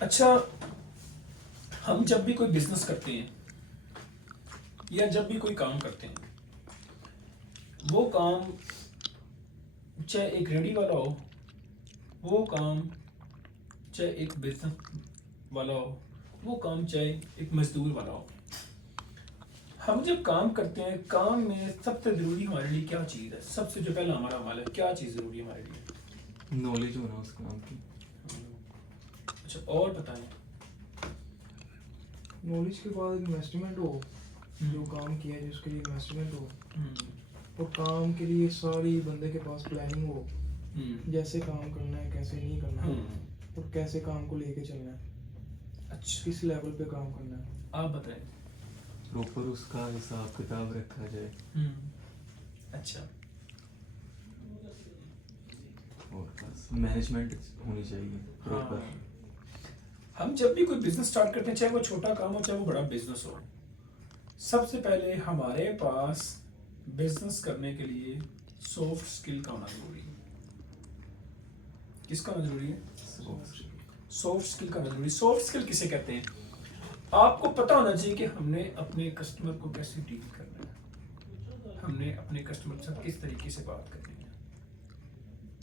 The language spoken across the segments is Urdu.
اچھا، ہم جب بھی کوئی بزنس کرتے ہیں یا جب بھی کوئی کام کرتے ہیں، وہ کام چاہے ایک ریڈی والا ہو، وہ کام چاہے ایک بزنس والا ہو، وہ کام چاہے ایک مزدور والا ہو، ہم جب کام کرتے ہیں کام میں سب سے ضروری ہمارے لیے کیا چیز ہے؟ سب سے جو پہلا ہمارا عمل ہے، کیا چیز ضروری ہے ہمارے لیے؟ نالج ہونا اس کام کی. اچھا، اور بتائیں. نالج کے بعد انویسٹمنٹ ہو، جو کام کیا ہے جس کے لیے انویسٹمنٹ ہو، اور کام کے لیے ساری بندے کے پاس پلاننگ ہو، جیسے کام کرنا ہے، کیسے نہیں کرنا ہے، اور کیسے کام کو لے کے چلنا ہے، اچھا، کس لیول پہ کام کرنا ہے. آپ بتائیں. پراپر اس کا حساب کتاب رکھا جائے. اچھا، اور بس مینجمنٹ ہونی چاہیے پراپر. ہم جب بھی کوئی بزنس اسٹارٹ کرتے ہیں، چاہے وہ چھوٹا کام ہو چاہے وہ بڑا بزنس ہو، سب سے پہلے ہمارے پاس بزنس کرنے کے لیے سافٹ اسکل کا ہونا ضروری ہے. کس کا ہونا ضروری ہے؟ سافٹ اسکل کا ہونا ضروری. سافٹ اسکل کسے کہتے ہیں؟ آپ کو پتہ ہونا چاہیے کہ ہم نے اپنے کسٹمر کو کیسے ڈیل کرنا ہے، ہم نے اپنے کسٹمر کے ساتھ کس طریقے سے بات کرنی ہے.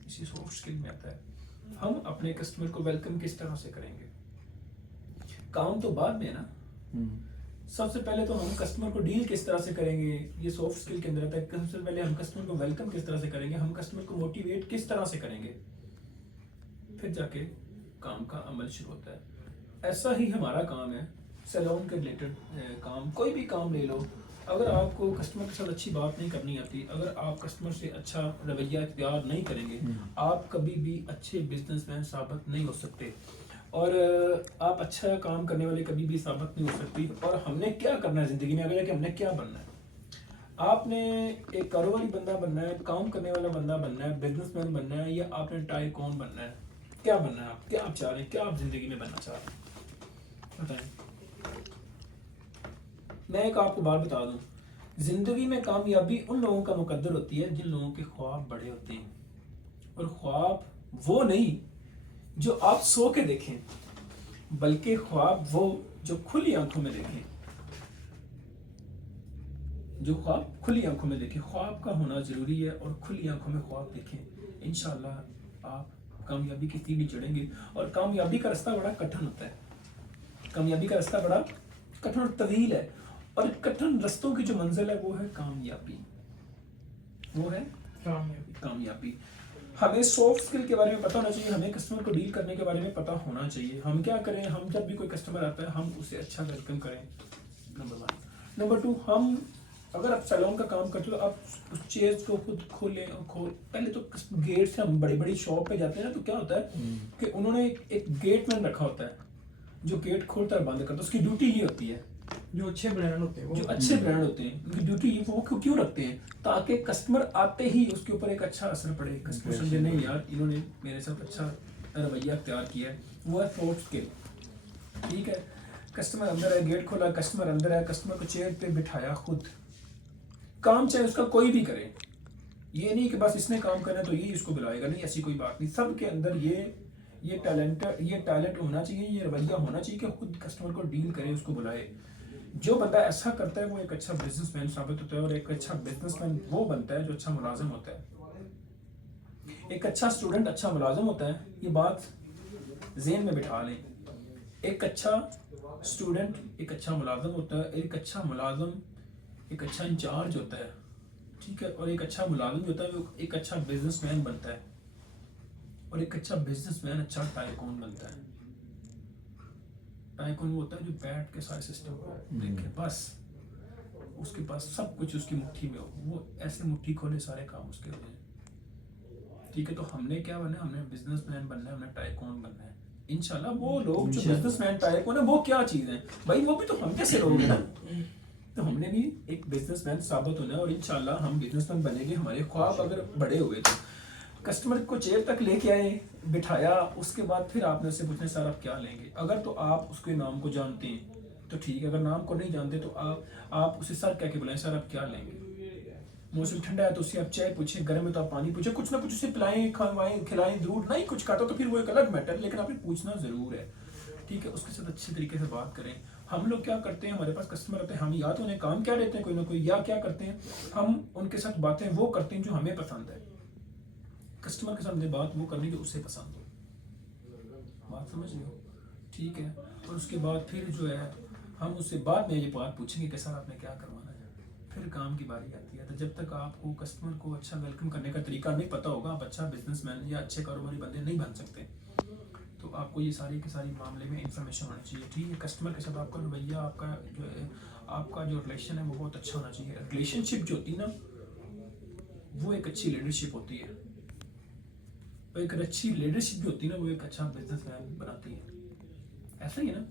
اسی سافٹ اسکل میں آتا ہے. ہم اپنے کسٹمر کو ویلکم کس طرح سے کریں گے. کام تو بعد میں ہے نا، سب سے پہلے تو ہم کسٹمر کو ڈیل کس طرح سے کریں گے، یہ سافٹ اسکل کے اندر آتا ہے. سب سے پہلے ہم کسٹمر کو ویلکم کس طرح سے کریں گے، ہم کسٹمر کو موٹیویٹ کس طرح سے کریں گے، پھر جا کے کام کا عمل شروع ہوتا ہے. ایسا ہی ہمارا کام ہے، سیلون کے ریلیٹڈ کام، کوئی بھی کام لے لو. اگر آپ کو کسٹمر کے ساتھ اچھی بات نہیں کرنی آتی، اگر آپ کسٹمر سے اچھا رویہ اختیار نہیں کریں گے، آپ کبھی بھی اچھے بزنس مین ثابت نہیں ہو سکتے، اور آپ اچھا کام کرنے والے کبھی بھی ثابت نہیں ہو سکتی. اور ہم نے کیا کرنا ہے زندگی میں، اگر کہ ہم نے کیا بننا ہے، آپ نے ایک کاروباری بندہ بننا ہے، کام کرنے والا بندہ بننا ہے، بزنس مین بننا ہے، یا آپ نے ٹائکون بننا ہے؟ کیا بننا ہے آپ؟ کیا آپ چاہ رہے ہیں؟ کیا آپ زندگی میں بننا چاہ رہے ہیں؟ بتائیں. میں ایک آپ کو بات بتا دوں، زندگی میں کامیابی ان لوگوں کا مقدر ہوتی ہے جن لوگوں کے خواب بڑے ہوتے ہیں. اور خواب وہ نہیں جو آپ سو کے دیکھیں، بلکہ خواب وہ جو کھلی آنکھوں میں دیکھیں. جو خواب کھلی آنکھوں میں دیکھیں. خواب کا ہونا ضروری ہے، اور کھلی آنکھوں میں خواب دیکھیں. انشاءاللہ آپ کامیابی کی سیڑھی چڑھیں گے. اور کامیابی کا رستہ بڑا کٹھن ہوتا ہے، کامیابی کا رستہ بڑا کٹھن اور طویل ہے. اور کٹھن رستوں کی جو منزل ہے وہ ہے کامیابی، وہ ہے کامیابی. ہمیں سافٹ اسکل کے بارے میں پتہ ہونا چاہیے، ہمیں کسٹمر کو ڈیل کرنے کے بارے میں پتہ ہونا چاہیے. ہم کیا کریں، ہم جب بھی کوئی کسٹمر آتا ہے ہم اسے اچھا ویلکم کریں، نمبر 1. نمبر 2، ہم اگر آپ سیلون کا کام کرتے ہو، آپ اس چیئرز کو خود کھولیں. پہلے تو گیٹ سے ہم بڑی بڑی شاپ پہ جاتے ہیں نا، تو کیا ہوتا ہے کہ انہوں نے ایک گیٹ مین رکھا ہوتا ہے جو گیٹ کھولتا ہے بند کرتا ہے. اس کی ڈیوٹی یہ ہوتی ہے، جو اچھے برانڈ ہوتے ہیں، جو اچھے برانڈ ہوتے ہیں ان کی ڈیوٹی وہ کیوں رکھتے ہیں؟ تاکہ کسٹمر آتے ہی اس کے اوپر ایک اچھا اثر پڑے. کسٹمر سمجھے نہیں یار انہوں نے میرے ساتھ اچھا رویہ اختیار کیا ہے. وہ ہے سافٹ اسکل. ٹھیک ہے، کسٹمر اندر ہے، گیٹ کھولا، کسٹمر اندر ہے، کسٹمر کو چیئر پہ بٹھایا. خود کام چاہے اس کا کوئی بھی کرے، یہ نہیں کہ بس اس نے کام کرنا ہے تو یہ اس کو بلائے گا، نہیں، ایسی کوئی بات نہیں. سب کے اندر یہ ٹیلنٹ ہونا چاہیے، یہ رویہ ہونا چاہیے کہ خود کسٹمر کو ڈیل کرے، اس کو بلائے. جو بندہ ایسا کرتا ہے وہ ایک اچھا بزنس مین ثابت ہوتا ہے. اور ایک اچھا بزنس مین وہ بنتا ہے جو اچھا ملازم ہوتا ہے. ایک اچھا اسٹوڈنٹ اچھا ملازم ہوتا ہے، یہ بات ذہن میں بٹھا لیں. ایک اچھا اسٹوڈنٹ ایک اچھا ملازم ہوتا ہے، ایک اچھا ملازم ایک اچھا انچارج ہوتا ہے. ٹھیک ہے، اور ایک اچھا ملازم جو ہوتا ہے وہ ایک اچھا بزنس مین بنتا ہے. اور ایک اچھا بزنس مین اچھا ٹائکون بنتا ہے. ٹائکون وہ ہوتا ہے جو بیٹھ کے سارے سسٹم کو دیکھے، بس اس کے پاس سب کچھ اس کی مٹھی میں ہو، وہ ایسے مٹھی کھولے سارے کام اس کے ہو جائیں. ٹھیک ہے، تو ہم نے کیا بننا ہے؟ ہم نے بزنس مین بننا ہے، ہم نے ٹائکون بننا ہے. انشاءاللہ وہ لوگ جو بزنس مین ٹائکون ہے وہ کیا چیز ہیں بھائی، وہ بھی تو ہم جیسے لوگ ہیں نا. تو ہم نے بھی ایک بزنس مین ثابت ہونا ہے، اور انشاءاللہ ہم بزنس مین بنیں گے. ہمارے خواب اگر بڑے ہوئے تو کسٹمر کو چیئر تک لے کے آئے، بٹھایا، اس کے بعد پھر آپ نے اس سے پوچھنا سر آپ کیا لیں گے. اگر تو آپ اس کے نام کو جانتے ہیں تو ٹھیک ہے، اگر نام کو نہیں جانتے تو آپ اسے سر کہہ کے بلائیں، سر آپ کیا لیں گے. موسم ٹھنڈا ہے تو اسے آپ چائے پوچھیں، گرم ہے تو آپ پانی پوچھیں، کچھ نہ کچھ اسے پلائیں، کھوائیں، کھلائیں. دودھ نہیں کچھ کھاتا تو پھر وہ ایک الگ میٹر، لیکن آپ نے پوچھنا ضرور ہے. ٹھیک ہے, اس کے ساتھ اچھی طریقے سے بات کریں. ہم لوگ کیا کرتے ہیں, ہمارے پاس کسٹمر آتے ہیں, ہم یا تو انہیں کام کیا دیتے ہیں کوئی نہ کوئی, یا کیا کرتے ہیں ہم ان کے ساتھ باتیں وہ کرتے ہیں جو ہمیں پسند ہے. کسٹمر کے سامنے بات وہ کرنی جو اسے پسند ہو, بات سمجھ رہے ہو, ٹھیک ہے. اور اس کے بعد پھر جو ہے ہم اس سے بعد میں یہ بات پوچھیں گے کہ سر آپ نے کیا کروانا ہے. پھر کام کی باری آتی ہے. تو جب تک آپ کو کسٹمر کو اچھا ویلکم کرنے کا طریقہ نہیں پتہ ہوگا, آپ اچھا بزنس مین یا اچھے کاروباری بندے نہیں بن سکتے. تو آپ کو یہ ساری کی ساری معاملے میں انفارمیشن ہونی چاہیے, ٹھیک ہے. کسٹمر کے ساتھ آپ کا رویہ, آپ کا جو ہے, آپ کا جو ریلیشن ہے وہ بہت اچھا ہونا چاہیے. ریلیشن شپ جو ہوتی ہے نا, وہ ایک اچھی لیڈرشپ ہوتی ہے. ایک اچھی لیڈرشپ جو ہوتی ہے نا, وہ ایک اچھا بزنس مین بناتی ہے. ایسا ہی ہے نا.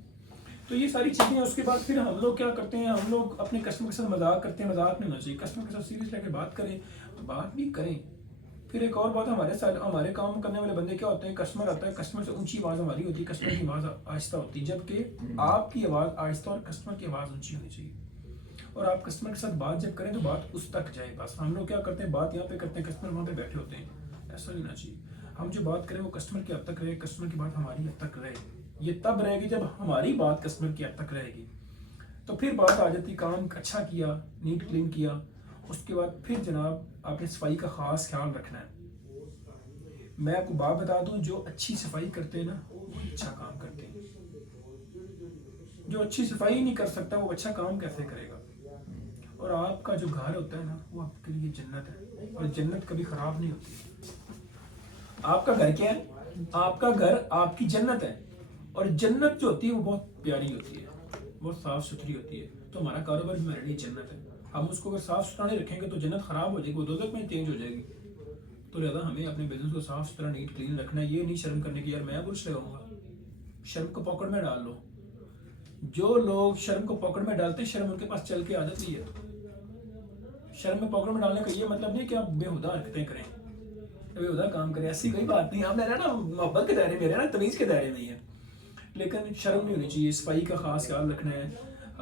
تو یہ ساری چیزیں ہیں. اس کے بعد پھر ہم لوگ کیا کرتے ہیں, ہم لوگ اپنے کسٹمر کے ساتھ مذاق کرتے ہیں. مذاق نہیں ہونا چاہیے, کسٹمر کے ساتھ سیریس لے کے بات کریں, بات بھی کریں. پھر ایک اور بات, ہمارے ساتھ ہمارے کام کرنے والے بندے کیا ہوتے ہیں, کسٹمر آتا ہے, کسٹمر سے اونچی آواز ہماری ہوتی ہے, کسٹمر کی آواز آہستہ ہوتی ہے, جبکہ آپ کی آواز آہستہ اور کسٹمر کی آواز اونچی ہونی چاہیے. اور آپ کسٹمر کے ساتھ بات جب کریں تو بات اس تک جائے. بس ہم لوگ کیا کرتے ہیں, بات یہاں پہ کرتے ہیں, کسٹمر وہاں پہ بیٹھے ہوتے ہیں. ایسا نہیں ہونا چاہیے. ہم جو بات کریں وہ کسٹمر کی حد تک رہے, کسٹمر کی بات ہماری حد تک رہے. یہ تب رہے گی جب ہماری بات کسٹمر کی حد تک رہے گی. تو پھر بات آ جاتی, کام اچھا کیا, نیٹ کلین کیا. اس کے بعد پھر جناب آپ نے صفائی کا خاص خیال رکھنا ہے. میں آپ کو بات بتا دوں, جو اچھی صفائی کرتے ہیں نا وہ اچھا کام کرتے ہیں. جو اچھی صفائی نہیں کر سکتا وہ اچھا کام کیسے کرے گا. اور آپ کا جو گھر ہوتا ہے نا, وہ آپ کے لیے جنت ہے, اور جنت کبھی خراب نہیں ہوتی. آپ کا گھر کیا ہے, آپ کا گھر آپ کی جنت ہے. اور جنت جو ہوتی ہے وہ بہت پیاری ہوتی ہے, بہت صاف ستھری ہوتی ہے. تو ہمارا کاروبار بھی ہمارے لیے جنت ہے. ہم اس کو اگر صاف ستھرا نہیں رکھیں گے تو جنت خراب ہو جائے گی, وہ دوزخ میں چینج ہو جائے گی. تو لہٰذا ہمیں اپنے بزنس کو صاف ستھرا نیٹ کلین رکھنا ہے. یہ نہیں شرم کرنے کی, یار میں برش لگاؤں گا. شرم کو پاکٹ میں ڈال لو. جو لوگ شرم کو پاکٹ میں ڈالتے ہیں, شرم ان کے پاس چل کے آ جاتی ہے. شرم میں پاکٹ میں ڈالنے کا یہ مطلب نہیں کہ آپ بےہودہ حرکتیں کریں, بےہودہ کام کریں, ایسی کوئی بات نہیں. آپ میرا نا محبت کے دائرے میں رہنا, تمیز کے دائرے میں ہی ہے. لیکن شرم نہیں ہونی چاہیے. صفائی کا خاص خیال رکھنا ہے,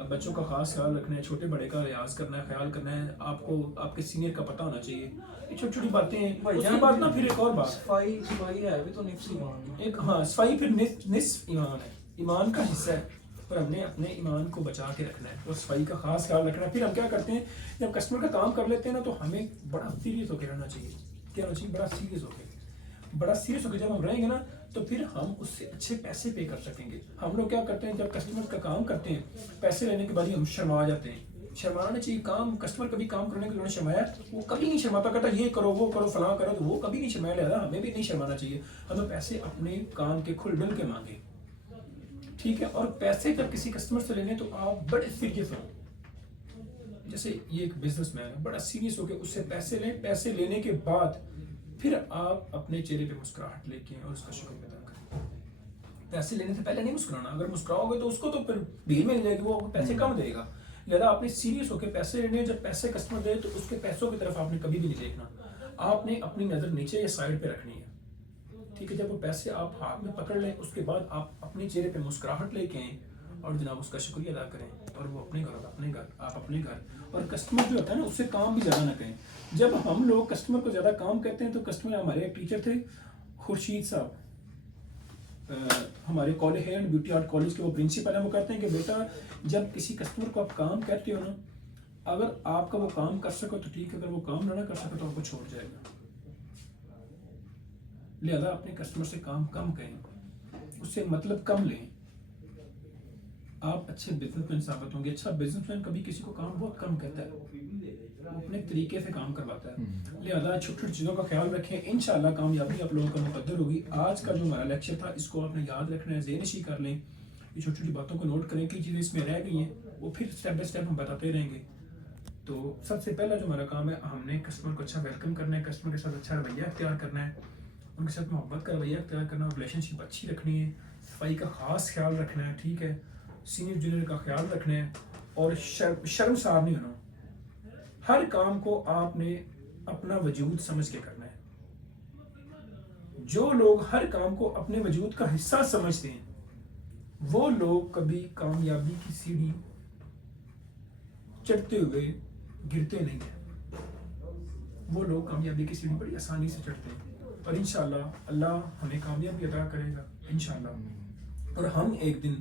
بچوں کا خاص خیال رکھنا ہے, چھوٹے بڑے کا لحاظ کرنا ہے, خیال کرنا ہے. آپ کو آپ کے سینئر کا پتہ ہونا چاہیے. یہ چھوٹی چھوٹی باتیں ہیں. اس کے بعد نا پھر ایک اور بات, صفائی ہے بھی تو نفس ایمان ہے. ایک ہاں صفائی پھر نصف ایمان ہے, ایمان کا حصہ ہے. اور ہم نے اپنے ایمان کو بچا کے رکھنا ہے, اور صفائی کا خاص خیال رکھنا ہے. پھر ہم کیا کرتے ہیں, جب کسٹمر کا کام کر لیتے ہیں نا, تو ہمیں بڑا سیریس ہو کے رہنا چاہیے. کیا ہونا چاہیے, بڑا سیریس ہو کے جب ہم رہیں گے نا, تو پھر ہم اس سے اچھے پیسے پے کر سکیں گے. ہم لوگ کیا کرتے ہیں, جب کسٹمر کا کام کرتے ہیں, پیسے لینے کے بعد ہی ہم شرما جاتے ہیں. شرمانا نہیں چاہیے. کام کسٹمر کبھی کام کرنے کے دوران شرمایا, وہ کبھی نہیں شرماتا, کہتا یہ کرو وہ کرو فلاں کرو, تو وہ کبھی نہیں شرمایا. لہٰذا ہمیں بھی نہیں شرمانا چاہیے. ہمیں پیسے اپنے کام کے کھل ڈل کے مانگے, ٹھیک ہے. اور پیسے جب کسی کسٹمر سے لینے تو آپ بڑے سیریس ہو. جیسے یہ ایک بزنس مین ہے, بڑا سیریس ہو کے اس سے پیسے لیں. پیسے لینے کے بعد پھر آپ اپنے چہرے پہ مسکراہٹ لے کے اور اس کا شکر ادا کریں. پیسے لینے سے پہلے نہیں مسکرانا. اگر مسکراؤ گے تو اس کو تو پھر بھیڑ مل جائے گی, وہ پیسے کم دے گا. لہٰذا آپ نے سیریس ہو کے پیسے لینے. جب پیسے کسٹمر دے تو اس کے پیسوں کی طرف آپ نے کبھی بھی نہیں دیکھنا. آپ نے اپنی نظر نیچے یا سائڈ پہ رکھنی ہے, ٹھیک ہے. جب وہ پیسے آپ ہاتھ میں پکڑ لیں, اس کے بعد آپ اپنے چہرے پہ مسکراہٹ لے کے آئیں اور جناب اس کا شکریہ ادا کریں. اور وہ اپنے گھر آپ اپنے گھر. اور کسٹمر جو ہوتا ہے نا, اس سے کام بھی زیادہ نہ کریں. جب ہم لوگ کسٹمر کو زیادہ کام کہتے ہیں, تو کسٹمر ہمارے ایک ٹیچر تھے خورشید صاحب, ہمارے کالج ہے بیوٹی آرٹ کالج کے, وہ پرنسپل ہیں. وہ کہتے ہیں کہ بیٹا, جب کسی کسٹمر کو آپ کام کہتے ہو نا, اگر آپ کا وہ کام کر سکو تو ٹھیک ہے, اگر وہ کام نہ کر سکو تو آپ کو چھوڑ جائے گا. لہذا اپنے کسٹمر سے کام کم کریں, اس سے مطلب کم لیں. آپ اچھے بزنس مین ثابت ہوں گے. اچھا بزنس مین کبھی کسی کو کام بہت کم کہتا ہے, وہ اپنے طریقے سے کام کرواتا ہے. لہذا چھوٹی چھوٹی چیزوں کا خیال رکھیں, انشاءاللہ کامیابی آپ لوگوں کا مقدر ہوگی. آج کا جو ہمارا لیکچر تھا, اس کو آپ نے یاد رکھنا ہے, ذہن نشی کر لیں. یہ چھوٹی چھوٹی باتوں کو نوٹ کریں, کی چیزیں اس میں رہ گئی ہیں وہ پھر اسٹیپ بائی اسٹیپ ہم بتاتے رہیں گے. تو سب سے پہلا جو ہمارا کام ہے, ہم نے کسٹمر کو اچھا ویلکم کرنا ہے, کسٹمر کے ساتھ اچھا رویہ اختیار کرنا ہے, ان کے ساتھ محبت کا رویہ اختیار کرنا, اور ریلیشن شپ اچھی رکھنی ہے, صفائی کا خاص خیال رکھنا ہے, ٹھیک ہے, سینئر جونیئر کا خیال رکھنا ہے, اور شرمسار نہیں ہونا. ہر کام کو آپ نے اپنا وجود سمجھ کے کرنا ہے. جو لوگ ہر کام کو اپنے وجود کا حصہ سمجھتے ہیں, وہ لوگ کبھی کامیابی کی سیڑھی چڑھتے ہوئے گرتے نہیں ہیں. وہ لوگ کامیابی کی سیڑھی بڑی آسانی سے چڑھتے ہیں, اور انشاءاللہ اللہ ہمیں کامیابی عطا کرے گا انشاءاللہ. اور ہم ایک دن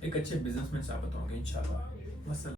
ایک اچھے بزنس مین ثابت ہوں گے انشاءاللہ.